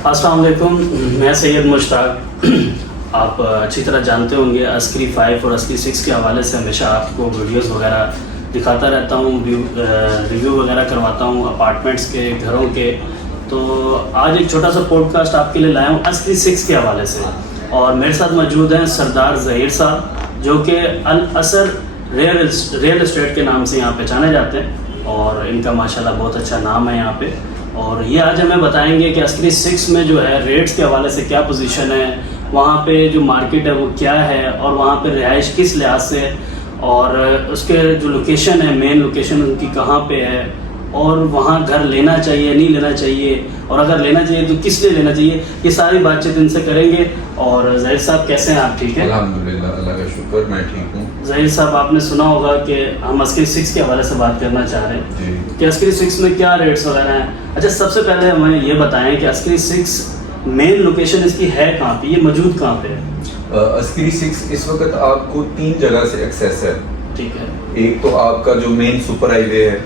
अस्सलाम वालेकुम, मैं सैयद मुश्ताक। आप अच्छी तरह जानते होंगे अस्करी 5 और अस्करी 6 के हवाले से हमेशा आपको वीडियोस वगैरह दिखाता रहता हूँ, रिव्यू वगैरह करवाता हूँ अपार्टमेंट्स के, घरों के। तो आज एक छोटा सा पॉडकास्ट आपके लिए लाया हूँ अस्करी 6 के हवाले से, और मेरे साथ मौजूद हैं सरदार ज़हीर साहब, जो कि अल असर रियल एस्टेट के नाम से यहाँ पहचाने जाते हैं, और इनका माशाल्लाह बहुत अच्छा नाम है यहाँ पे। और ये आज हमें बताएंगे कि अस्करी 6 में जो है रेट्स के हवाले से क्या पोजीशन है, वहाँ पे जो मार्केट है वो क्या है, और वहाँ पे रिहाइश किस लिहाज से है, और उसके जो लोकेशन है, मेन लोकेशन उनकी कहाँ पे है, और वहाँ घर लेना चाहिए नहीं लेना चाहिए, और अगर लेना चाहिए तो किस लिए लेना चाहिए, ये सारी बातचीत इनसे करेंगे। और ज़हीर साहब कैसे हैं आप? ठीक है अल्हम्दुलिल्लाह, अल्लाह का शुक्र, मैं ठीक हूँ। ज़हीर साहब, आपने सुना होगा कि हम अस्करी 6 के हवाले से बात करना चाह रहे हैं कि अस्करी 6 में क्या रेट्स वगैरह हैं। अच्छा, सबसे पहले हमें ये बताएं कि अस्करी 6 मेन लोकेशन इसकी है कहाँ पे, ये मौजूद कहाँ पे है? अस्करी 6 इस वक्त आपको 3 जगह से एक्सेस है। ठीक है। एक तो आपका जो मेन सुपर हाईवे है,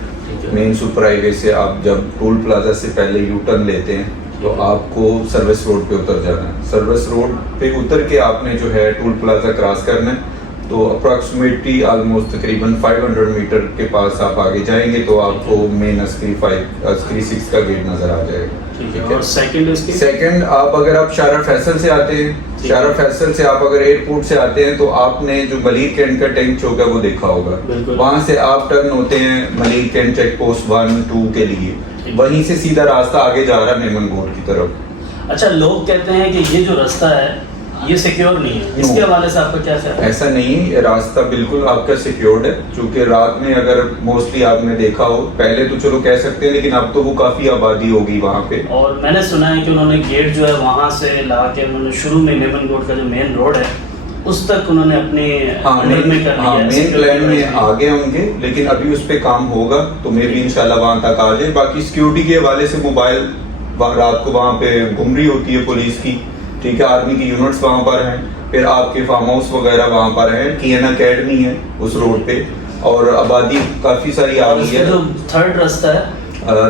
मेन सुपर हाईवे से आप जब टोल प्लाजा से पहले यू टर्न लेते हैं तो आपको सर्विस रोड पे उतर जाना है। सर्विस रोड पे उतर के आपने जो है टोल प्लाजा क्रॉस करना है, तो अप्रॉक्सीमेटली ऑलमोस्ट तकरीबन 500 मीटर के पास आप आगे जाएंगे तो आपको मेन अस्करी 6 का गेट नजर आ जाएगा। ठीक है। और सेकंड आप अगर आप शारा फैसल से आते हैं, शारा फैसल से आप अगर एयरपोर्ट से आते हैं तो आपने जो मलिर कैंट का टैंक चौक है वो देखा होगा, वहां से आप टर्न होते हैं मलिर कैंट चेक पोस्ट 1-2 के लिए, वहीं से सीधा रास्ता आगे जा रहा है मेमन गोड की तरफ। अच्छा, लोग कहते हैं कि ये जो रास्ता है ये सिक्योर नहीं है, इसके हवाले से आपका क्या ख्याल है? ऐसा नहीं, ये रास्ता बिल्कुल आपका सिक्योर्ड है, क्योंकि रात में अगर मोस्टली आपने देखा हो, पहले तो चलो कह सकते हैं लेकिन अब तो वो काफी आबादी होगी वहाँ पे। और मैंने सुना है कि उन्होंने गेट जो है वहाँ से ला के उन्होंने शुरू में मेमन रोड का जो मेन रोड है उस तक उन्होंने अपने मेन प्लान में आगे होंगे, लेकिन अभी उस पे काम होगा तो मे भी इंशाल्लाह वहाँ तक आ जाए। बाकी सिक्योरिटी के हवाले से मोबाइल रात को वहाँ पे घूम रही होती है पुलिस की, ठीक है, आर्मी की यूनिट्स वहाँ पर हैं, फिर आपके फार्म हाउस वगैरह वहाँ पर हैं, कियन अकेडमी है उस रोड पे, और आबादी काफी सारी आ गई है। जो थर्ड रास्ता है,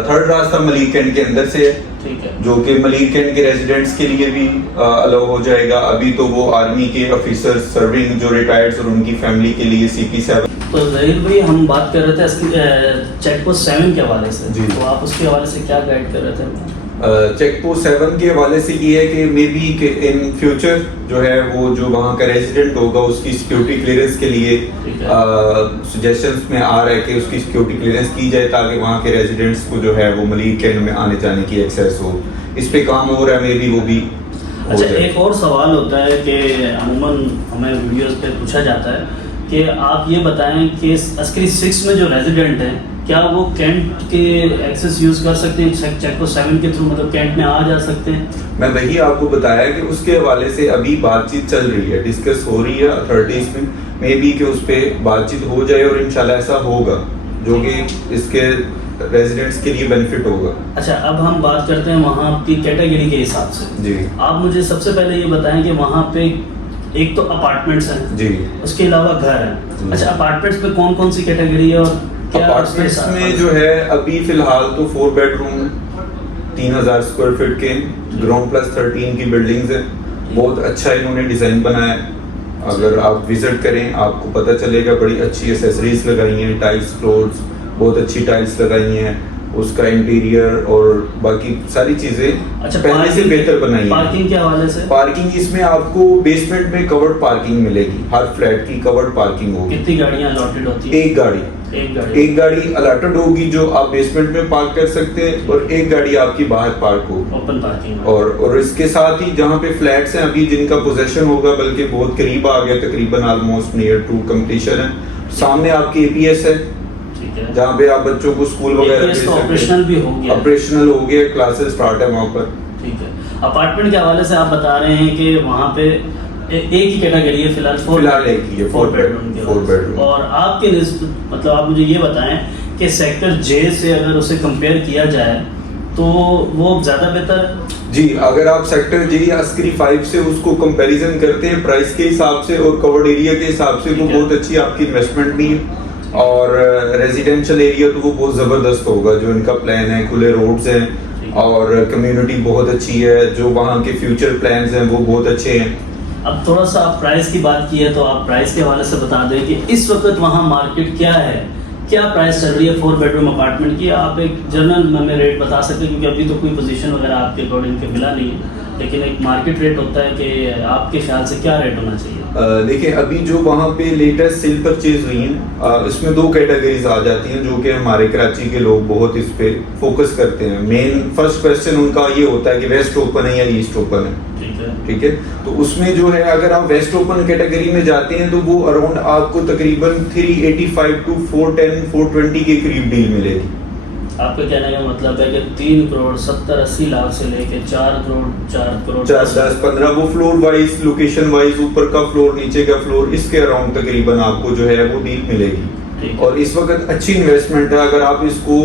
थर्ड रास्ता मलिर कैंट के अंदर से है, ठीक है, जो कि मलिर कैंट के रेजिडेंट्स के लिए भी अलाउ हो जाएगा। अभी तो वो आर्मी के ऑफिसर सर्विंग जो रिटायर्ड और उनकी फैमिली के लिए CP7। तो ज़हीर भाई, हम बात कर रहे थे चेक पोस्ट 7 के हवाले से, तो आप उसके हवाले से क्या गाइड कर रहे थे? चेक पोस्ट 7 के हवाले से ये है कि मे बी इन फ्यूचर जो है वो जो वहाँ का रेजिडेंट होगा उसकी सिक्योरिटी क्लियरेंस के लिए सजेशंस में आ रहा है कि उसकी सिक्योरिटी क्लियरेंस की जाए ताकि वहाँ के रेजिडेंट्स को जो है वो मलिर कैंट में आने जाने की एक्सेस हो। इस पे काम हो रहा है, मे बी वो भी। अच्छा, एक और सवाल होता है कि अमूमन हमें वीडियोस पे पूछा जाता है कि आप ये बताएं कि अस्करी 6 में जो रेजिडेंट हैं क्या वो कैंट के एक्सेस यूज कर सकते हैं, चेक पोस्ट 7 के थ्रू, मतलब कैंट में आ जा सकते हैं? मैं वही आपको बताया कि उसके हवाले से अभी बातचीत चल रही है, डिस्कस हो रही है अथॉरिटीज में, मे बी कि उस पे बातचीत हो जाए और इंशाल्लाह ऐसा होगा जो कि इसके रेजिडेंट्स के लिए बेनिफिट होगा। अच्छा, अब हम बात करते हैं वहाँ की कैटेगरी के हिसाब से। जी, आप मुझे सबसे पहले ये बताएं कि वहाँ पे एक तो अपार्टमेंट्स हैं जी, उसके अलावा घर हैं। अच्छा, अपार्टमेंट्स पे कौन कौन सी कैटेगरी है? और अपार्टमेंट्स में जो है अभी फिलहाल तो 4 बेडरूम 3000 स्क्वायर फीट के ग्राउंड प्लस 13 की बिल्डिंग्स है। बहुत अच्छा इन्होंने डिजाइन बनाया है, अगर आप विजिट करें आपको पता चलेगा, बड़ी अच्छी एसेसरीज लगाई हैं, टाइल्स फ्लोर्स बहुत अच्छी टाइल्स लगाई हैं, उसका इंटीरियर और बाकी सारी चीजें अच्छा पहले से बेहतर बनाई है। पार्किंग के हवाले से? पार्किंग इसमें आपको बेसमेंट में कवर्ड पार्किंग मिलेगी, हर फ्लैट की कवर्ड पार्किंग होगी। कितनी गाड़ियां अलॉटेड होती है? एक गाड़ी अलॉटेड होगी जो आप बेसमेंट में पार्क कर सकते हैं, और एक गाड़ी आपकी बाहर पार्क होगी, ओपन पार्किंग। और इसके साथ ही जहाँ पे फ्लैट्स हैं अभी जिनका पोजेशन होगा, बल्कि बहुत करीब आ गया, तकरीबन ऑलमोस्ट नियर टू कंप्लीशन है, सामने आपकी APS है जहाँ पे आप बच्चों को स्कूल वगैरह ऑपरेशनल भी हो गया, क्लासेस स्टार्ट है वहाँ पर। ठीक है। अपार्टमेंट के हवाले से आप बता रहे हैं कि वहाँ पे एक ही कैटेगरी है फिलहाल एक ही है, 4 बेडरूम। और आपके मतलब आप मुझे ये बताएं कि सेक्टर J से अगर उसे कंपेयर किया जाए तो वो ज्यादा बेहतर? जी, अगर आप सेक्टर J या अस्करी 5 से उसको कंपैरिजन करते हैं प्राइस के हिसाब से और कवर्ड एरिया के हिसाब से, वो बहुत अच्छी आपकी इन्वेस्टमेंट भी है, और रेजिडेंशियल एरिया तो वो बहुत जबरदस्त होगा। जो इनका प्लान है, खुले रोड्स हैं, और कम्युनिटी बहुत अच्छी है, जो वहाँ के फ्यूचर प्लान्स हैं वो बहुत अच्छे हैं। अब थोड़ा सा आप प्राइस की बात की है तो आप प्राइस के हवाले से बता दें कि इस वक्त वहाँ मार्केट क्या है, क्या प्राइस चल रही है 4 बेडरूम अपार्टमेंट की। आप एक जनरल हमें रेट बता सकते हैं, क्योंकि अभी तो कोई पोजीशन वगैरह आपके अकॉर्डिंग के मिला नहीं है, लेकिन एक मार्केट रेट होता है कि आपके ख्याल से क्या रेट होना चाहिए। देखिए अभी जो वहाँ पे लेटेस्ट सेल परचेज हुई हैं, इसमें 2 कैटेगरीज आ जाती हैं जो कि हमारे कराची के लोग बहुत इस पे फोकस करते हैं। मेन फर्स्ट क्वेश्चन उनका ये होता है कि वेस्ट ओपन है या ईस्ट ओपन है। ठीक है, तो उसमें जो है अगर आप वेस्ट ओपन कैटेगरी में जाते हैं तो वो अराउंड आपको तकरीबन 385 टू 410 420 के करीब डील मिलेगी। आपका कहने का मतलब है कि 3 करोड़ 70-80 लाख से लेके 4 करोड़ 4 करोड़ 10-15 वो फ्लोर वाइज, लोकेशन वाइज, ऊपर का फ्लोर नीचे का फ्लोर, इसके अराउंड तकरीबन आपको जो है वो डील मिलेगी। और इस वक्त अच्छी इन्वेस्टमेंट है। अगर आप इसको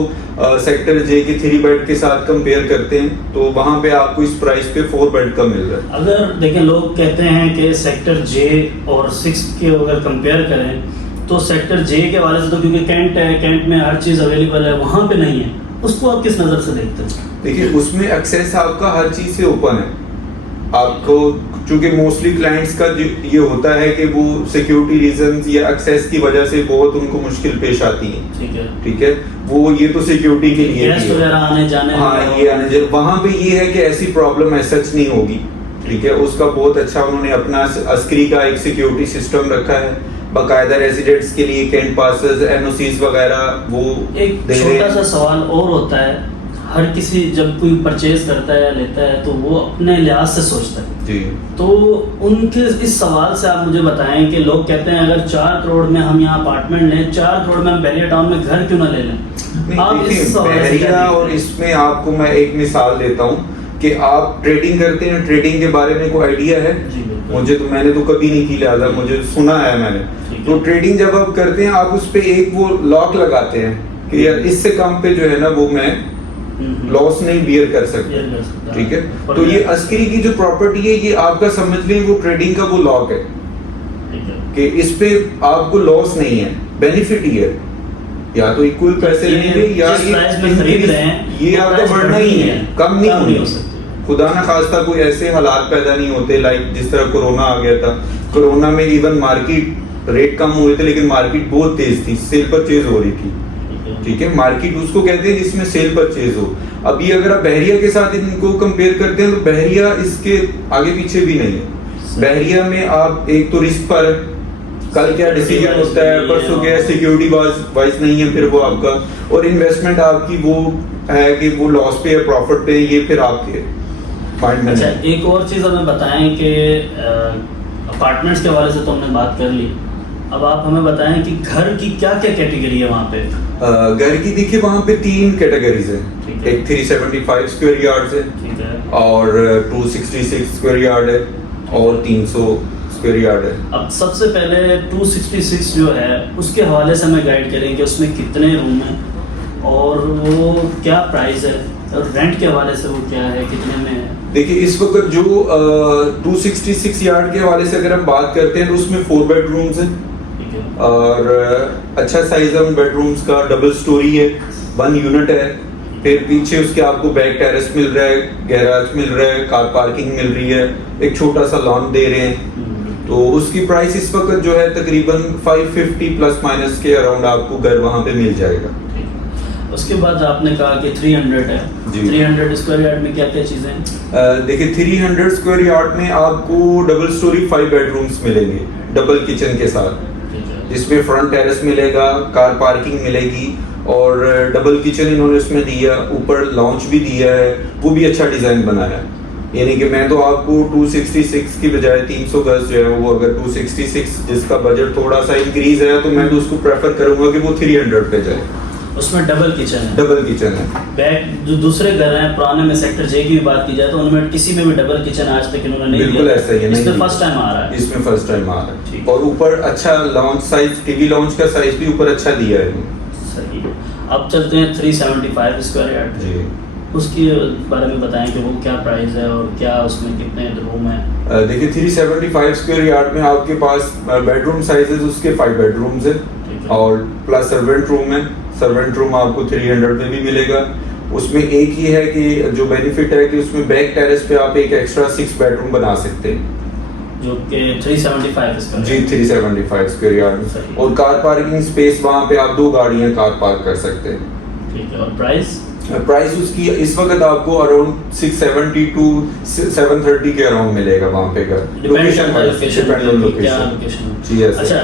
सेक्टर जे के 3 बेड के साथ कंपेयर करते हैं तो वहां पे आपको इस प्राइस पे 4 बेड का मिल रहा है। अगर देखें, लोग कहते हैं कि सेक्टर जे और 6 के अगर कंपेयर करें तो सेक्टर जे के हवाले से तो क्योंकि कैंट है, कैंट में हर चीज़ अवेलेबल है, वहाँ पे नहीं है, उसको आप किस नज़र से देखते हैं? देखिए उसमें एक्सेस आपका हर चीज़ से ओपन है। आपको चूंकि मोस्टली क्लाइंट्स का ये होता है कि वो सिक्योरिटी रीजंस या एक्सेस की वजह से बहुत उनको मुश्किल पेश आती है। ठीक है, वो ये तो सिक्योरिटी के लिए गेस्ट वगैरह आने जाने, हाँ ये आने जाने, वहाँ पे ये है कि ऐसी प्रॉब्लम ऐसा नहीं होगी। ठीक है, उसका बहुत अच्छा उन्होंने अपना अस्करी का एक सिक्योरिटी सिस्टम रखा है, बाकायदा रेजिडेंट्स के लिए कैंट पासेस, एनओसीज वगैरह वो एक छोटा सा सवाल और होता है, हर किसी जब कोई परचेज करता है या लेता है तो वो अपने लिहाज से सोचता है जी। तो उनके इस सवाल से आप मुझे बताएं कि लोग कहते हैं अगर 4 करोड़ में हम यहाँ अपार्टमेंट लें, 4 करोड़ में हम बहरिया टाउन में घर क्यों ना ले लें? आप इस बहरिया और इसमें आपको मैं एक मिसाल देता हूँ कि आप ट्रेडिंग करते हैं, ट्रेडिंग के बारे में कोई आइडिया है? मुझे तो, मैंने तो कभी नहीं की, लिहाजा मुझे सुना है मैंने। तो ट्रेडिंग जब आप करते हैं आप उस पे एक वो लॉक लगाते हैं कि यार इससे कम पे जो है ना वो मैं लॉस नहीं बियर कर सकता। ठीक है, तो ये अस्करी की जो प्रॉपर्टी है ये आपका समझ लें वो ट्रेडिंग का वो लॉक है कि इस पे आपको लॉस नहीं है, बेनिफिट ही है। या तो इक्वल पैसे लेंगे या ये आपका बढ़ना ही है, कम नहीं हो सकता। खुदा ना खास्ता कोई ऐसे हालात पैदा नहीं होते लाइक जिस तरह कोरोना आ गया था। कोरोना में इवन मार्केट रेट कम हुए थे लेकिन मार्केट बहुत तेज थी, सेल परचेज हो रही थी। ठीक है, मार्केट उसको कहते हैं जिसमें सेल परचेज हो। अभी अगर आप बहरिया के साथ इनको कंपेयर करते हैं तो बहरिया इसके आगे पीछे भी नहीं है। बहरिया में आप एक तो रिस्क पर कल क्या डिसीजन होता है, परसों क्या सिक्योरिटी वाइज नहीं है, फिर वो आपका और इन्वेस्टमेंट आपकी वो है कि वो लॉस पे या प्रॉफिट पे, ये फिर आपके माइंड में। अच्छा, एक और चीज़ हमें बताएं कि अपार्टमेंट्स के हवाले से तो हमने बात कर ली, अब आप हमें बताएं कि घर की क्या क्या कैटेगरी है वहाँ पे? घर की देखिए वहाँ पे 3 कैटेगरीज हैं। एक 375 स्क्वायर यार्ड्स है और 266 स्क्वायर यार्ड है और 300 स्क्वायर यार्ड है। अब सबसे पहले 266 जो है उसके हवाले से हमें गाइड करें कि उसमें कितने रूम हैं और वो क्या प्राइस है और रेंट के हवाले से वो क्या है, कितने में है? देखिए इस वक्त जो 266 यार्ड के हवाले से अगर हम बात करते हैं तो उसमें 4 बेडरूम्स हैं और अच्छा साइज है उन बेडरूम्स का, डबल स्टोरी है, 1 यूनिट है। फिर पीछे उसके आपको बैक टेरेस मिल रहा है, गैराज मिल रहा है, कार पार्किंग मिल रही है, एक छोटा सा लॉन दे रहे हैं। तो उसकी प्राइस इस वक्त जो है तकरीबन 550 प्लस माइनस के अराउंड आपको घर वहाँ पे मिल जाएगा। उसके बाद आपने कहा कि 300 है, 300 स्क्वायर यार्ड में क्या क्या चीजें हैं? देखिए 300 स्क्वायर यार्ड में आपको डबल स्टोरी 5 बेडरूम्स मिलेंगे डबल किचन के साथ, जिसमें फ्रंट टेरेस मिलेगा, कार पार्किंग मिलेगी और डबल किचन इन्होंने उसमें दिया, ऊपर लॉन्च भी दिया है, वो भी अच्छा डिजाइन बनाया है। यानी कि मैं तो आपको 266 की बजाय 300 गज जो है वो अगर 266 जिसका बजट थोड़ा सा इंक्रीज है तो मैं तो उसको प्रेफर करूंगा कि वो 300 पे जाए। उसमें डबल किचन है, डबल किचन है। बैक जो दूसरे घर हैं पुराने में सेक्टर जे की भी बात की जाए तो उनमें किसी में भी डबल किचन आज तक इन्होंने नहीं बिल्कुल ऐसा ही है, इसमें फर्स्ट टाइम आ रहा है, इसमें फर्स्ट टाइम आ रहा है। और ऊपर अच्छा लॉन्च साइज, टीवी लॉन्च का साइज भी ऊपर अच्छा दिया है। सही। अब चलते हैं 375 स्क्वायर यार्ड जी, उसके बारे में बताएं कि वो क्या प्राइस है और क्या उसमें कितने रूम है? देखिए 375 स्क्वायर यार्ड में आपके पास बेडरूम साइजेस उसके 5 बेडरूम्स हैं और प्लस सर्वेंट रूम है। सर्वेंट रूम आपको 300 में भी मिलेगा उसमें एक ही है कि जो बेनिफिट है कि उसमें बैक टेरेस पे आप एक एक्स्ट्रा 6 बेडरूम बना सकते हैं, जो कि 375 इसका जी 375 स्क्वायर यार्ड। सही। और कार पार्किंग स्पेस वहाँ पे आप 2 गाड़ियाँ कार पार्क कर सकते हैं। ठीक है। और प्राइस प्राइस उसकी इस वक्त आपको अराउंड 670 टू 730 के अराउंड मिलेगा वहाँ पे घर, लोकेशन लोकेशन। जी yes, अच्छा,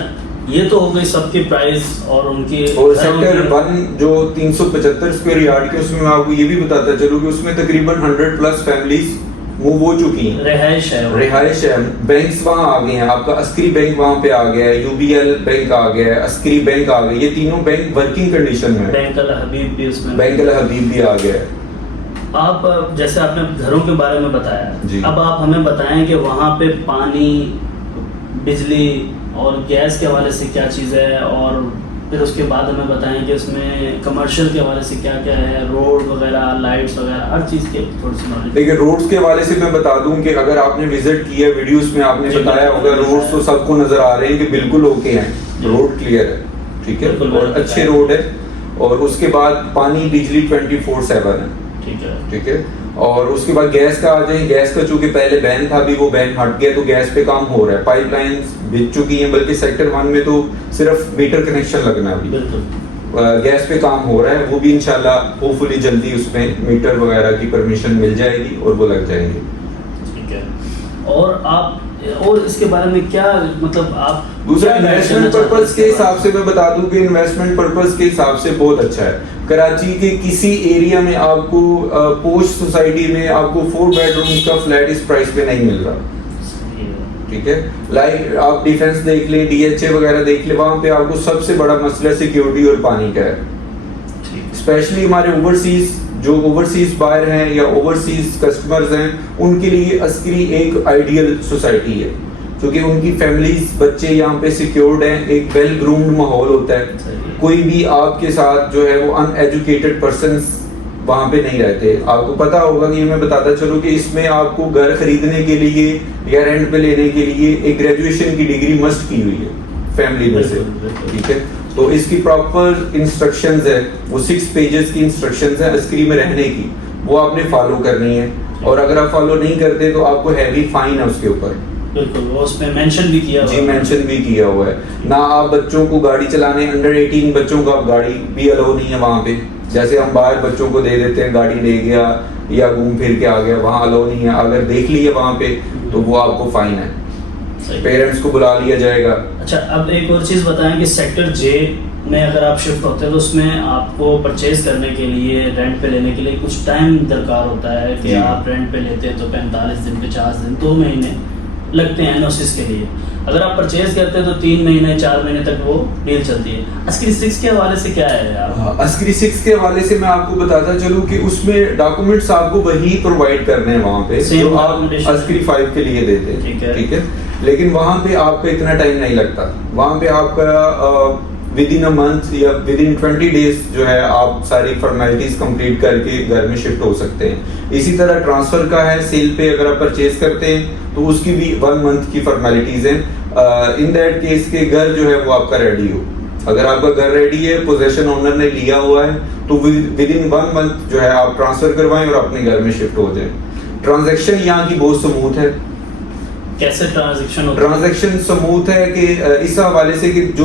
ये तो हो गई सबकी प्राइस और उनकी। और सेक्टर 1 जो 375 स्क्वायर यार्ड के, उसमें मैं आपको ये भी बताता चलूं कि उसमें तकरीबन 100 प्लस फैमिलीज मूव हो चुकी हैं, रिहाइश है। बैंक्स वहाँ आ गए हैं, आपका अस्करी बैंक वहाँ पे आ गया है, यूबीएल बैंक आ गया है, अस्करी बैंक आ गया, ये तीनों बैंक वर्किंग कंडीशन में है। बैंक अल हबीब भी उसमें, बैंक अल हबीब भी आ गया है। आप जैसे आपने घरों के बारे में बताया, अब आप हमें बताएं कि वहाँ पे पानी, बिजली और गैस के हवाले से क्या चीज़ है, और फिर उसके बाद हमें बताएं कि उसमें कमर्शियल के हवाले से क्या क्या है, रोड वगैरह, लाइट्स वगैरह, हर चीज़ की थोड़ी सी नॉलेज। देखिए रोड्स के हवाले से मैं बता दूं कि अगर आपने विजिट किया वीडियोस में आपने बताया होगा, रोड्स तो सबको नजर आ रहे हैं कि बिल्कुल ओके हैं, रोड क्लियर है, ठीक है, और अच्छे रोड है। और उसके बाद पानी बिजली 24/7 है, ठीक है। और उसके बाद गैस का आ जाए, गैस का चूंकि पहले बैन था, अभी वो बैन हट गया, तो गैस पे काम हो रहा है, पाइपलाइंस बिछ चुकी हैं, बल्कि सेक्टर 1 में तो सिर्फ मीटर कनेक्शन लगना है अभी। गैस पे काम हो रहा है, वो भी इंशाल्लाह होपफुली जल्दी उसमें मीटर वगैरह की परमिशन मिल जाएगी और वो लग जाएंगे। ठीक है। और आप और इसके बारे में क्या, मतलब आप दूसरा इन्वेस्टमेंट पर्पस के हिसाब से मैं बता दूं कि इन्वेस्टमेंट पर्पस के हिसाब से बहुत अच्छा है। कराची के किसी एरिया में आपको पोस्ट सोसाइटी में आपको 4 बेडरूम का फ्लैट इस प्राइस पे नहीं मिल रहा, ठीक है। लाइक आप डिफेंस देख ले, डीएचए वगैरह देख ले, वहां पे आपको सबसे बड़ा मसला सिक्योरिटी और पानी का है। स्पेशली हमारे ओवरसीज बायर हैं या ओवरसीज कस्टमर्स हैं, उनके लिए अस्करी एक आइडियल सोसाइटी है, क्योंकि उनकी फैमिलीज, बच्चे यहाँ पे सिक्योर्ड हैं, एक वेल ग्रूम्ड माहौल होता है, कोई भी आपके साथ जो है वो अनएजुकेटेड पर्सन्स वहाँ पे नहीं रहते। आपको पता होगा कि मैं बताता चलूं कि इसमें आपको घर खरीदने के लिए या रेंट पे लेने के लिए एक ग्रेजुएशन की डिग्री मस्ट की हुई है फैमिली में से, ठीक है। तो इसकी प्रॉपर इंस्ट्रक्शंस है, वो 6 पेजेस की इंस्ट्रक्शंस है अस्करी में रहने की, वो आपने फॉलो करनी है, और अगर आप फॉलो नहीं करते तो आपको हैवी फाइन है उसके ऊपर। बिल्कुल, वो उसमें मेंशन भी किया हुआ है। जी मेंशन भी किया हुआ है। ना आप बच्चों को गाड़ी चलाने, अंडर 18 बच्चों को आप गाड़ी भी अलाउ नहीं है वहाँ पे। जैसे हम बाहर बच्चों को दे देते हैं, गाड़ी ले गया या घूम फिर के आ गया, वहाँ अलाउ नहीं है। अगर देख लिया वहाँ पे तो वो आपको फाइन है, पेरेंट्स को बुला लिया जाएगा। अच्छा, अब एक और चीज़ बताएं कि सेक्टर जे में अगर आप शिफ्ट होते हैं तो उसमें आपको परचेज करने के लिए, रेंट पे लेने के लिए कुछ टाइम दरकार होता है कि आप रेंट पे लेते हैं तो 45 दिन, 50 दिन, 2 महीने लगते हैं एनओसिस के लिए। अगर आप परचेज करते हैं तो 3 महीने, 4 महीने तक वो डील चलती है। अस्करी 6 के हवाले से क्या है यार? अस्करी 6 के हवाले से मैं आपको बताता चलूं कि उसमें डॉक्यूमेंट्स आपको वही प्रोवाइड करने हैं वहाँ पे जो आप अस्करी 5 के लिए देते हैं, ठीक है। लेकिन वहाँ पे आपका इतना टाइम नहीं लगता, वहाँ पे आपका विद इन अ मंथ या विद इन 20 डेज जो है आप सारी फॉर्मेलिटीज कंप्लीट करके घर में शिफ्ट हो सकते हैं। इसी तरह ट्रांसफर का है, सेल पे अगर आप परचेज करते हैं तो उसकी भी 1 मंथ की फॉर्मेलिटीज हैं। इन दैट केस के घर जो है वो आपका रेडी हो, अगर आपका घर रेडी है, पोजेशन ओनर ने लिया हुआ है, तो विद इन 1 मंथ जो है आप ट्रांसफर करवाएं और अपने घर में शिफ्ट हो जाएं। ट्रांजैक्शन यहाँ की बहुत स्मूथ है। कैसे ट्रांजैक्शन स्मूथ है कि इस हवाले से कि जो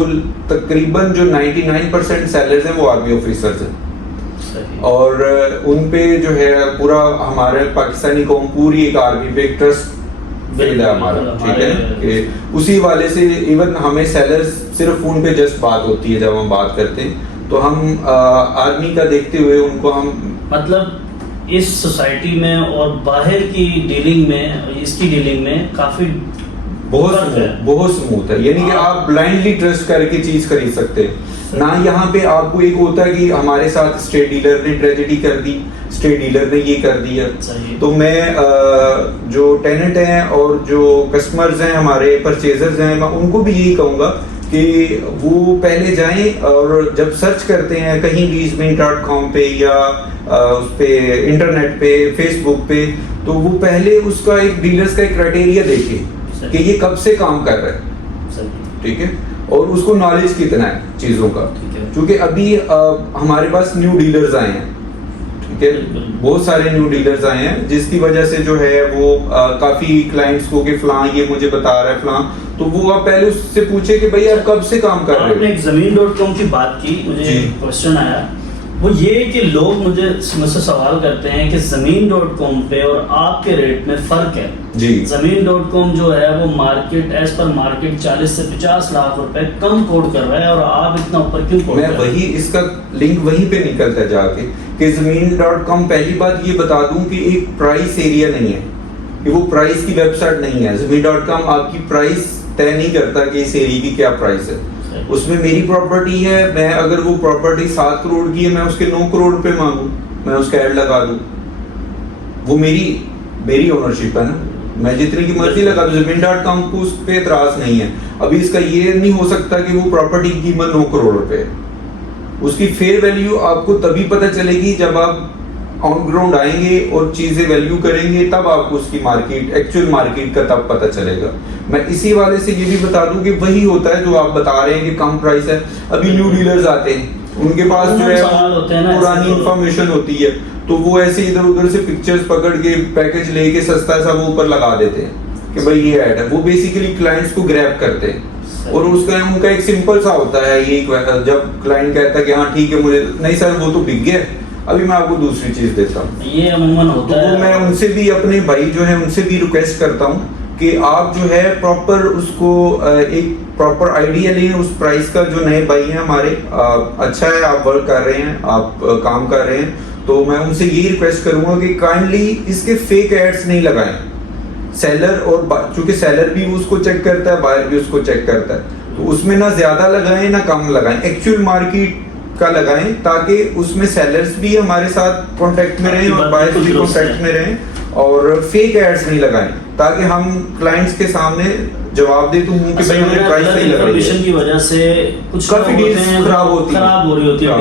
तकरीबन जो 99% सेलर्स हैं वो आर्मी ऑफिसर्स हैं, और उन पे जो है पूरा हमारे पाकिस्तानी कौम पूरी एक आर्मी पे एक ट्रस्ट है हमारा, ठीक है। कि उसी वाले से इवन हमें सेलर्स सिर्फ फोन पे जस्ट बात होती है, जब हम बात करते हैं तो हम आर्मी का देखते हुए उनको हम, मतलब इस सोसाइटी में और बाहर की डीलिंग में, इसकी डीलिंग में काफी बहुत स्मूथ है। यानी कि आप ब्लाइंडली ट्रस्ट करके चीज खरीद सकते हैं ना। यहाँ पे आपको एक होता है कि हमारे साथ स्टेट डीलर ने ट्रेजेडी कर दी, स्टेट डीलर ने ये कर दिया, तो मैं जो टेनेंट हैं और जो कस्टमर्स हैं, हमारे परचेजर्स हैं, मैं उनको भी यही कहूँगा कि वो पहले जाएं और जब सर्च करते हैं कहीं भी Ismint.com पे या उस पे इंटरनेट पे, फेसबुक पे, तो वो पहले उसका एक डीलर्स का एक क्राइटेरिया देखें कि ये कब से काम कर रहा है, ठीक है, और उसको नॉलेज कितना है चीज़ों का। क्योंकि अभी हमारे पास न्यू डीलर्स आए हैं, ठीक है, बहुत सारे न्यू डीलर्स आए हैं जिसकी वजह से जो है वो काफी क्लाइंट्स को कि फलां ये मुझे बता रहा है फलां, तो वो आप पहले उससे पूछे कि भाई आप कब से काम कर रहे हो। आपने एक ज़मीन.com की बात की, मुझे क्वेश्चन आया वो ये कि लोग मुझसे सवाल करते हैं कि ज़मीन.com पे और आपके रेट में फ़र्क है जी। ज़मीन.com जो है वो मार्केट एज पर मार्केट 40 से 50 लाख रुपए कम कोड कर रहा है और आप इतना ऊपर क्यों कोड कर रहे हैं? मैं वही इसका लिंक वहीं पे निकलता जाके कि ज़मीन.com, पहली बात ये बता दूं कि एक प्राइस एरिया नहीं है, कि वो प्राइस की वेबसाइट नहीं है। ज़मीन.com आपकी प्राइस तय नहीं करता कि इस एरिया की क्या प्राइस है। उसमें मेरी प्रॉपर्टी है, मैं अगर वो प्रॉपर्टी 7 करोड़ की है, मैं उसके 9 करोड़ रुपए मांगू, मैं उसका ऐड लगा दूं, वो मेरी ओनरशिप है ना, मैं जितने की मर्जी लगा दूं। ज़मीन.com को उस पे एतराज नहीं है। अभी इसका ये नहीं हो सकता कि वो प्रॉपर्टी की कीमत 9 करोड़ रुपए है। उसकी फेयर वैल्यू आपको तभी पता चलेगी जब आप ऑन ग्राउंड आएंगे और चीजें वैल्यू करेंगे, तब आपको उसकी मार्केट, एक्चुअल मार्केट का तब पता चलेगा। मैं इसी वाले से ये भी बता दूं कि वही होता है जो आप बता रहे हैं कि कम प्राइस है। अभी न्यू डीलर्स आते हैं, उनके पास जो है पुरानी इंफॉर्मेशन होती है, तो वो ऐसे इधर उधर से पिक्चर्स पकड़ के पैकेज लेके सस्ता सा वो ऊपर लगा देते हैं कि भाई ये ऐड है। वो बेसिकली क्लाइंट्स को ग्रैब करते हैं और उसका उनका एक सिंपल सा होता है ये, जब क्लाइंट कहता है कि हाँ ठीक है मुझे, नहीं सर वो तो बिक गया, अभी मैं आपको दूसरी चीज देता हूँ, ये अमूमन होता है। तो मैं उनसे भी, अपने भाई जो है उनसे भी रिक्वेस्ट करता हूँ कि आप जो है प्रॉपर उसको एक प्रॉपर आइडिया लें उस प्राइस का। जो नए भाई हैं हमारे, अच्छा है आप वर्क कर रहे हैं, आप काम कर रहे हैं, तो मैं उनसे यही रिक्वेस्ट करूंगा कि काइंडली इसके फेक एड्स नहीं लगाएं। सेलर और चूंकि सेलर भी उसको चेक करता है, बायर भी उसको चेक करता है, तो उसमें ना ज्यादा लगाएं ना कम लगाएं, एक्चुअल मार्केट का लगाएं, ताकि उसमें सेलर्स भी हमारे साथ कांटेक्ट में रहें और बायर्स भी कांटेक्ट में रहें, और फेक एड्स नहीं लगाएं, ताकि हम क्लाइंट्स के सामने जवाब दे दूं कि भाई हमने प्राइस सही लगाई है। की वजह से कुछ काफी डील्स खराब हो रही होती है,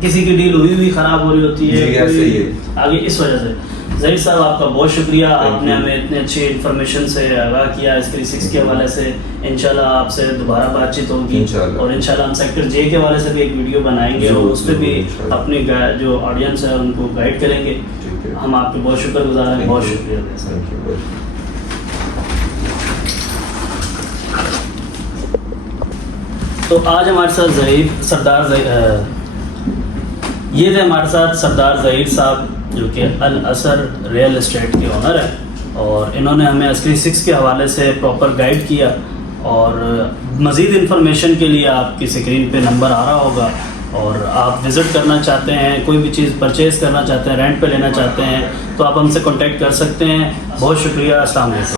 किसी की डील हुई भी खराब हो रही होती है, ऐसे ही है आगे इस वजह से। ज़हीर साहब आपका बहुत शुक्रिया, आपने हमें इतने अच्छी इन्फॉर्मेशन से आगाह किया। आस्करी 6 के हवाले से इंशाल्लाह आपसे दोबारा बातचीत होगी और इंशाल्लाह हम सेक्टर जे के हवाले से भी एक वीडियो बनाएंगे और उस पर भी अपनी जो ऑडियंस है उनको गाइड करेंगे। हम आपके बहुत शुक्रगुजार हैं, बहुत शुक्रिया। तो आज हमारे साथ ये थे हमारे साथ सरदार ज़हीर साहब, जो कि अल असर रियल एस्टेट के ओनर हैं, और इन्होंने हमें आस्करी 6 के हवाले से प्रॉपर गाइड किया। और मज़ीद इन्फॉर्मेशन के लिए आपकी स्क्रीन पे नंबर आ रहा होगा, और आप विज़िट करना चाहते हैं, कोई भी चीज़ परचेज़ करना चाहते हैं, रेंट पे लेना चाहते हैं, तो आप हमसे कॉन्टेक्ट कर सकते हैं। बहुत शुक्रिया, अस्सलाम वालेकुम।